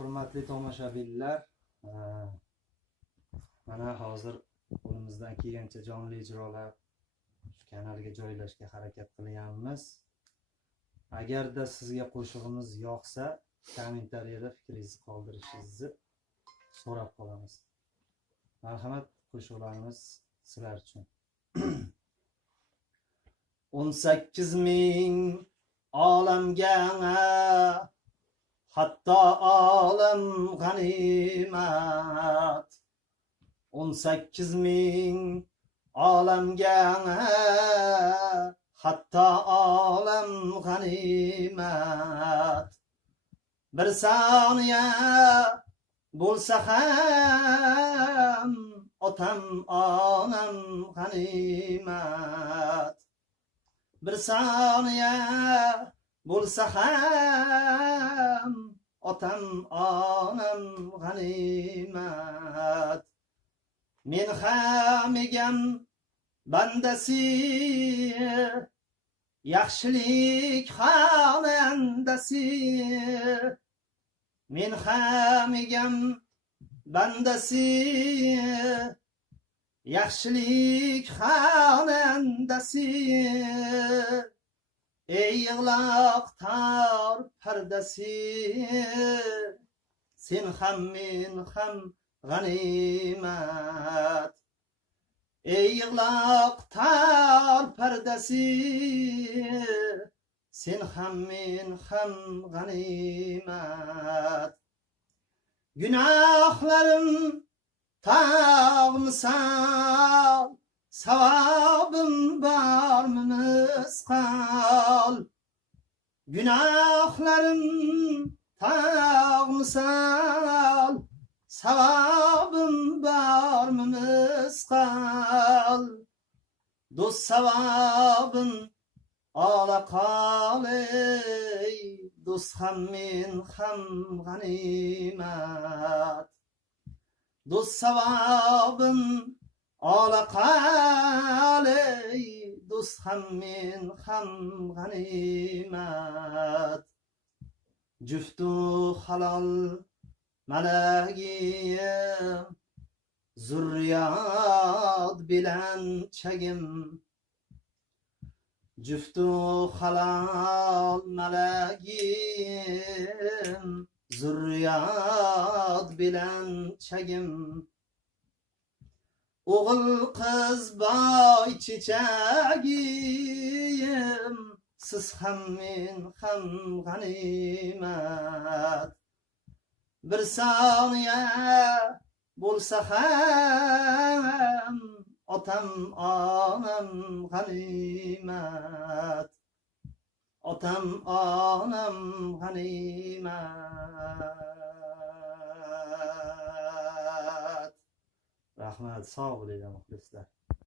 Hurmatli tomoshabinlar, mana hozir qo'limizdan kelgancha jonli ijrolar shu kanalga joylashga harakat qilyapmiz. Agarda sizga qo'shig'imiz yoqsa, kommentariyada fikringizni qoldirishingizni so'rab qolamiz. Marhamat, qo'shiqlarimiz sizlar uchun. 18,000 olamga hatto olam g'animat. 18,000 olamga hatto olam g'animat. Bir soniya bo'lsa ham otam onam g'animat. Bir soniya bo'lsa ham otam onam g'animat. Men ham egam bandasi, yaxshilik xonandasi. Men ham egam bandasi, yaxshilik xonandasi. Ey yig'loq tor pardasi, sen ham men ham g'animat. Ey yig'loq tor pardasi, sen ham men ham g'animat. Gunohlarim tog' misol, savobim bormi misqol. Gunohlarim tog' misol, savobim bormi misqol. Do'st savobim ola qolay, do'st ham men ham g'animat. Do'st savobim ola qolay, do'st ham men ham g'animat. Juftu halol malagim, zurriyot bilan chagim. Juftu halol malagim, zurriyot bilan chagim. O'g'il qiz boy chechagim, siz ham men ham g'animat. Bir soniya bo'lsa ham otam onam g'animat. Otam onam g'animat. Rahmat, sog' bo'linglar muxlislar.